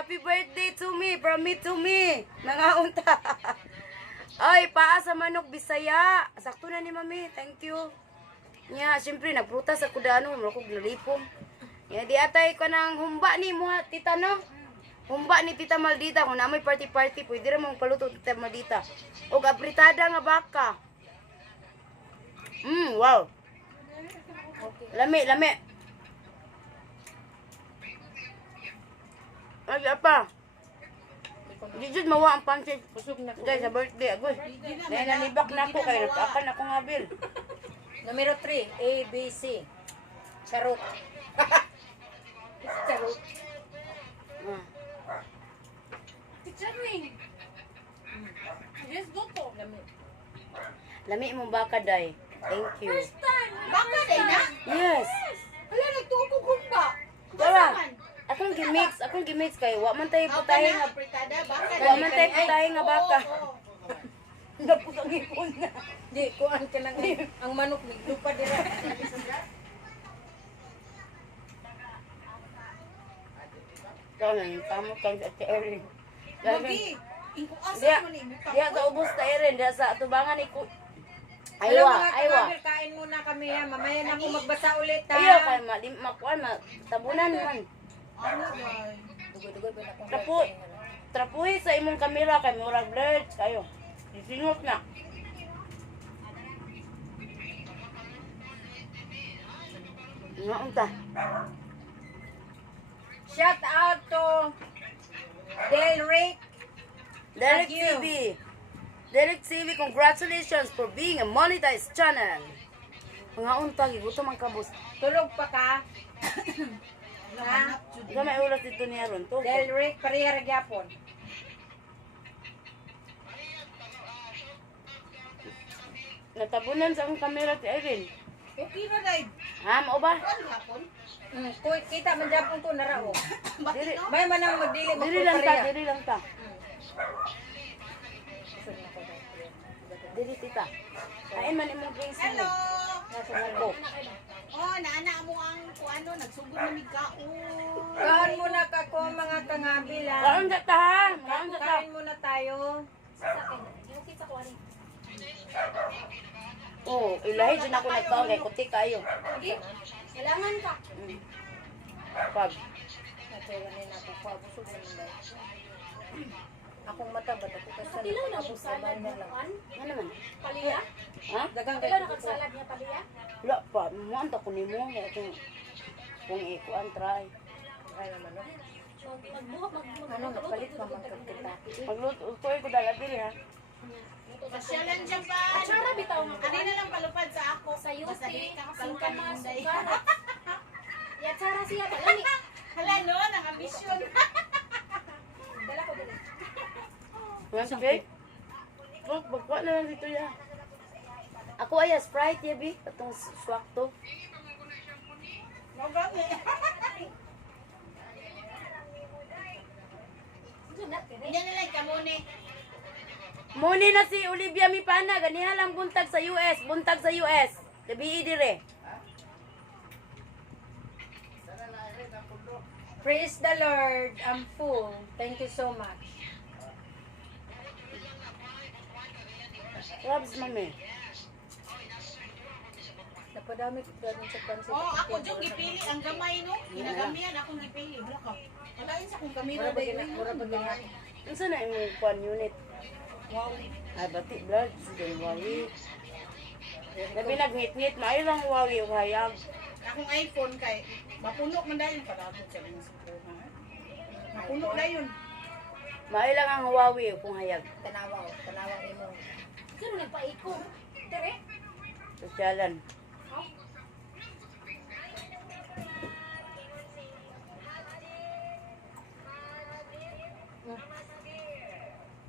happy birthday to me, from me to me. Nangaunta. Ay, paa sa manok Bisaya. Sakto na ni mami, thank you. Nya, siyempre nagprutas ako daano, ako gnalipom. Ya, di atay ko ng humba ni mo tita no. Humba ni Tita Maldita kung namoy party-party, pwede ra mong paluto Tita Maldita. Og apritada nga baka. Wow. Lami, lami. Ay, apa? Di jud mawa ang pancake. Busog na ko. Guys, sa birthday. Agoy. Dahil nanibak na ako. Kaya nagpakan ako nga, Bill. Numero 3, A, B, C. Charot. Charot. Teacher Ring. Yes, go to. Lami mong baka, Day. Thank you. First time. Baka day na? Yes. Wala, nagtubo kong ba? Tara. Akong gimix kay wa man tayo putahe nga. Wa man tayo putahe nga baka. Napos ang ipon na. Di, kuhaan ka lang ang manok ni lupa dira. Ikaw na yung tamo kang sa Erin. Magi. Iko Diya, asa mo ni muka. diya sa ubos ta Erin. Diya sa tubangan ni ku... Hello Aywa, mga aywa. kamabil, kain muna kami ha. Mamaya na ako magbasa ulit ha. Ayaw kay makuan, tabunan man. Ano dai? Dugoy-dugoy ba na akong Trapu, trapuhi sa imong kamera kay murag blurred kayo. Isingot na. Naunta. Shout out to Del Rick. Derek Thank you. TV. Derek TV, congratulations for being a monetized channel. Mga unta, gigutom ang kabus. Tulog pa ka. Ha? Ikaw may ulas dito niya ron. To. Del Rick, pareha gyapon. Natabunan sa akong kamera ti Irene. Okay na dai. Ha, mao ba? Ano hapon? Kuy, kita man gyapon ko narao. Diri, May manang magdili mo diri lang ta, diri lang ta. Diri tita. Ay man imong drinks Hello. mo. Nasa ko. Oh, naana mo ang kuano nagsugod na migkaon. Kain muna ka ko mga kangabila. Kaon sa ta ha. Kaon sa ta. Kain muna tayo. Oh, ilahi dyan ako nagkaon kay kuti kayo. Kailangan ka. Pag. Natuloy na ako pa. Busog naman dahil. Akong mata ba? Ako kasi Nakatilaw na mo tapos salad naman niya na lang. kan? Ano man? Paliya? Ha? Dagang Diba kayo. nakasalad niya paliya? Wala pa. Muanta ko ni mo. Kung ikuan try. Ay naman no? Magbuhat, Ano, nagpalit pa man kag kita. Magluto ko dala diri ha. Pasyalan dyan pa. Atsara bitaw mo. Ano na lang palupad sa ako. Sa UP. Singkan mga sugar. Yatsara siya pala ni. Hala no, ang ambisyon. Dala ko dali. Mas cake? Oh, bagwa na lang dito ya. Ako ay Sprite ya bi. Patong swak to. Magani. Yan na lang kamone. Muni na si Olivia Mipana. Ganiha lang buntag sa US. Buntag sa US. Gabi dire. Praise the Lord. I'm full. Thank you so much. Rabs mami. Napadami ko ganun sa pansit. Oh, ako jud gipili ang gamay no. Ginagamihan akong gipili. Wala ka. Wala sa akong kamera Mura ba dai. gina? Mura ba gina? Unsa na imong kwan unit? Wow. Ay bati blood. Sudin wawi. Gabi nagnit-ngit. Maayo lang wawi o hayag. Akong iPhone kay mapuno man dayon palabot sa rin sa kuha. Mapuno dayon. Maayo lang ang Huawei kung hayag. Tanawa. Tanawa mo. Sino nagpaiko? Tere? Sosyalan.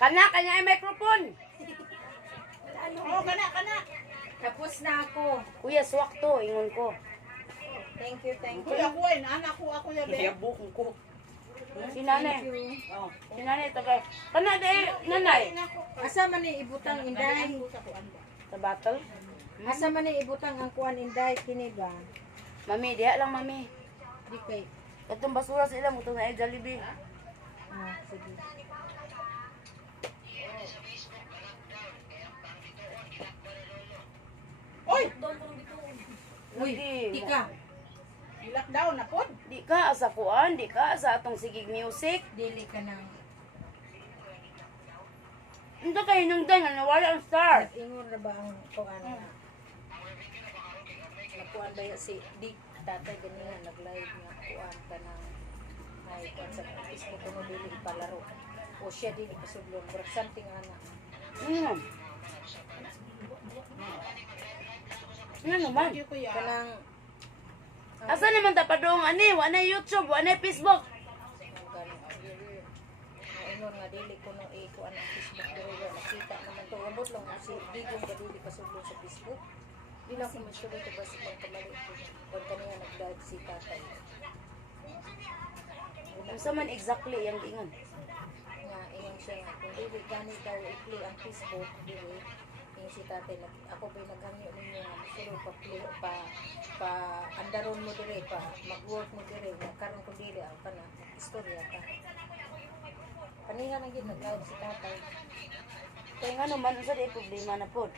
Kana ay microphone. Oh, kana. Tapos na ako. Kuya, swak to. Ingon ko. Thank you, thank you. Kuya ko ay anak ko ako ya be. bukong ko. Si nanay. Thank you. Oh, si nanay taga. Kana de nanay. Asa man ni ibutang inday? Sa battle. Asa man ni ibutang ang kuan inday kini ba? Mami, diha lang mami. Di kay. Katong basura sila mo na ay Jollibee. Sige. Oy! Doon ko nung bituon. Uy, di ka. I-lockdown na po. Di ka sa kuan, di ka sa atong sigig music. Dili ka nang Ito kayo nung day nga nawala ang star. ingon na ba ang kuan na? Nakuan ba si Dick tatay ganihan nag-live nga kuan ka nang ay kuan sa Facebook kuno dili palaro. O siya dili pasudlong pero something ana. Ano? Ano naman? Thank you, kuya. Kanang Asa naman ta padong ani, wa na YouTube, wa na Facebook. ingon nga dili kuno kuan ang Facebook diri nga nakita naman to abot lang si Digong ka dili pasudlong sa Facebook. Di lang ko masulit ba sa pagkamali ko. Pag kaniya nag-live si tatay. Unsa man exactly yang ingon? Nga ingon siya nga kung dili gani daw i-play ang Facebook dili yung si tatay ako ba'y naghangyo ninyo nga masulod pa andaron mo dire pa mag-work mo dire nga karon ko dili ang kana istorya ka kaniya nang gid nag-live si tatay Kaya nga naman, unsa di problema na pod.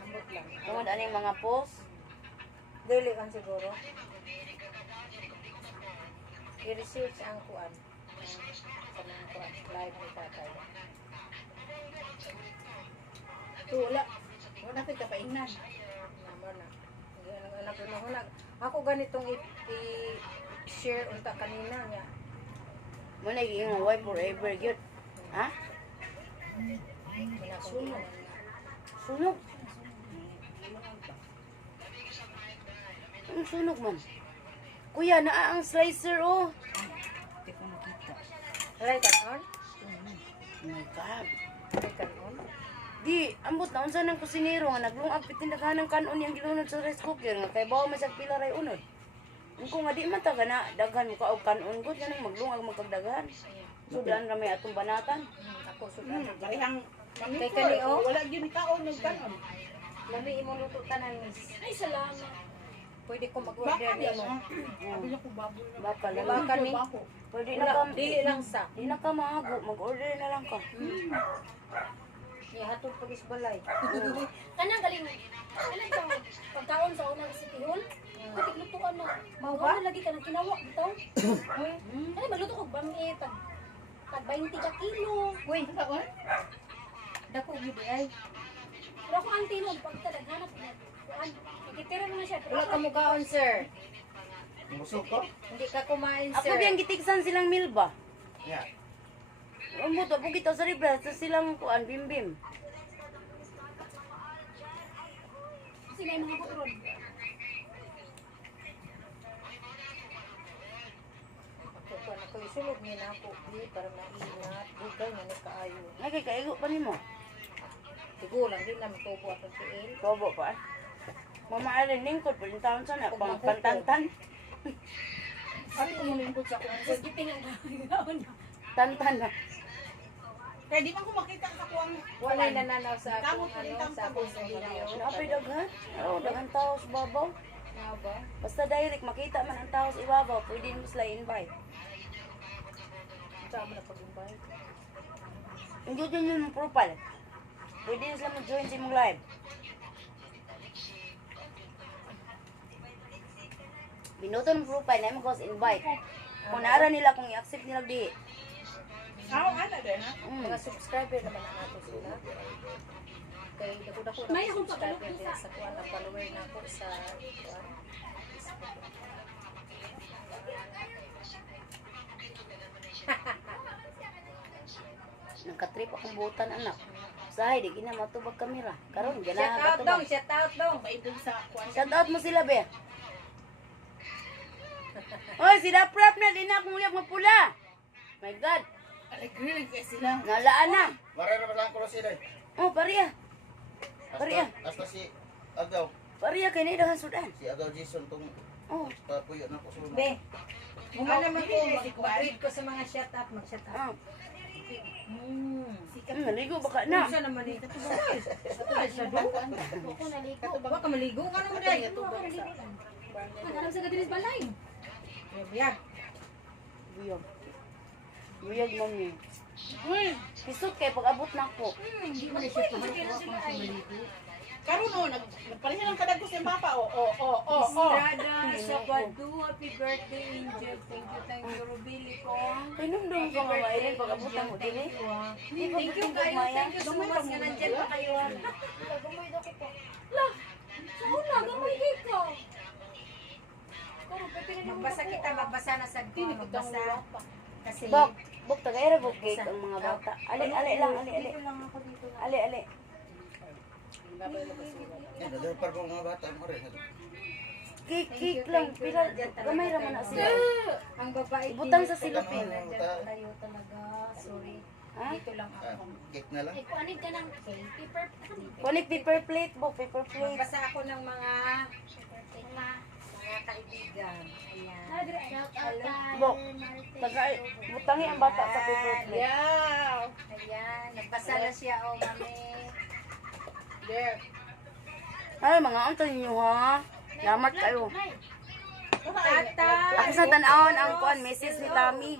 ambot lang Tungod aning mga post, dili kan siguro i-research ang kuan kanang kuan live ni tatay Wala. Wala ka kapaingnan. naman na anak ko na ako ganitong i-share unta kanina niya mo na yung wife forever gyud. Ha? sunog Sunog. Ang sunog man. Kuya, naa ang slicer oh. Hindi ko nakita. right on Oh my God. right on Di, ambot na unsa nang kusinero nga naglungag pitindaghan ng kanon yang gilunod sa rice cooker nga kay bawo man sa pila ray unod. Kung nga di man ta gana daghan mo ka og kanon gud nga maglungag magkagdaghan. Sudan ra may atong banatan. ako sudan Parehang Kay kani, oh. Wala yun ikaon ng kanon. lami imo luto tanan miss Ay, salamat. pwede ko Baka mag-order yan, nimo ah. Sabi niya ko baboy na. Baka lang. Baka ni. Bako. Pwede na wala ka. dili lang sa Di na ka maago, mag-order na lang ka. ni hatod pag isbalay Kanang galing. Alam ka, pagkaon sa unang City Hall, kutik lutuan mo. Mau Mao ba? na lagi ka nang kinawa bitaw. Ano magluto ko bami tag 20 ka kilo. uy dako gid ay Pero ako ang tinod pag talaghanap na. Kuan, ikitira mo na siya. wala ka mugaon sir Busog ko? hindi ka kumain Ako sir biyang gitigsan silang milba. Yeah. Umbuto po kita sa ribra sa silang kuan bimbim. Sila yung mga butron. ako isulog ni nako di para maingat dugay na ni kaayo Nagay kaigo pa nimo. Tigo lang din namin tubo at ang tiil. Bobo pa. Mama Alin lingkod po yung taon sana pang pantantan. Ano ko nalingkod sa kuan? Kasi gitingan na. Tantan na. Kaya di man ko makita sa kuang Wala nananaw sa Kamot akong pa rin ano, sa akong tamo. video. Napay daghan. Oo, daghan tao sa babaw. Nga ba? Basta direct makita man ang tao sa ibabaw, pwede mo sila invite. Saan mo na pag-invite? Hindi din yung profile. Pwede na sila mag-join sa imong live. Binuto ng profile na mo cause invite. Kung naara nila kung i-accept nila di. Ana din ha. Mga subscriber naman ang nato sila. Kay dako-dako na May akong subscriber pagkaluto din sa- sa kuan na follower na ako sa kuan. Nakatrip akong butan anak. Sahay, di gina matubag kamera. Karon Shout ganahan out ka dong, tubag. shout out dong. Maibog sa kuan. Shout out mo sila, be. Oy, si Daprap na, di na akong uyab nga pula. My God, Agree kay sila. nalaan na. Marera ba lang ko si Day? Oh, pariya. Pariya. Hasta si Agaw. Pariya kay na sudan. Si Agaw Jason tong Oh, papuyo na ko suno. Be. Muna naman ko, si kuan. mag-read ko sa mga shout out, mag-shout out. ah. Sikat. Naligo baka na. Isa naman eh. Ako naligo. Baka maligo ka naman dahil. Ako naligo. Naghanap sa gadinis balay. Biyag. Buyog. Buyag mami. Uy, Pisot kay pag abot na ko. karon no, nagpareha lang kadag ko sa mapa. Estrada Sabado, happy birthday, Angel. Thank you, Rubili ko. Kay nung ka mama Ellen pag abot na mo dili. Thank you kayo, thank you so much nga nandyan pa kayo. Magbasa na sa ko, magbasa. Kasi, Bok tagay ra bok cake ang mga bata. Ali lang, ali. Ali. Yan, nagpar ko mga bata mo rin. Cake lang. Pila gamay ra man na sila. ang babae, Butang sa silupin. Layo talaga, sorry. Ha? Dito lang ako. Cake na lang. kuanin ka ng paper. Kunik paper plate bok, paper plate. Magbasa ako ng mga kaibigan. Ayan. Bok. Tagay butangi ang bata sa paper plate. Yeah. Ayan, nagbasa na siya, oh, mami. There. Ay mga unta ninyo ha. Salamat kayo. Tata. Ako sa tan-awon ang kuan message ni Tami.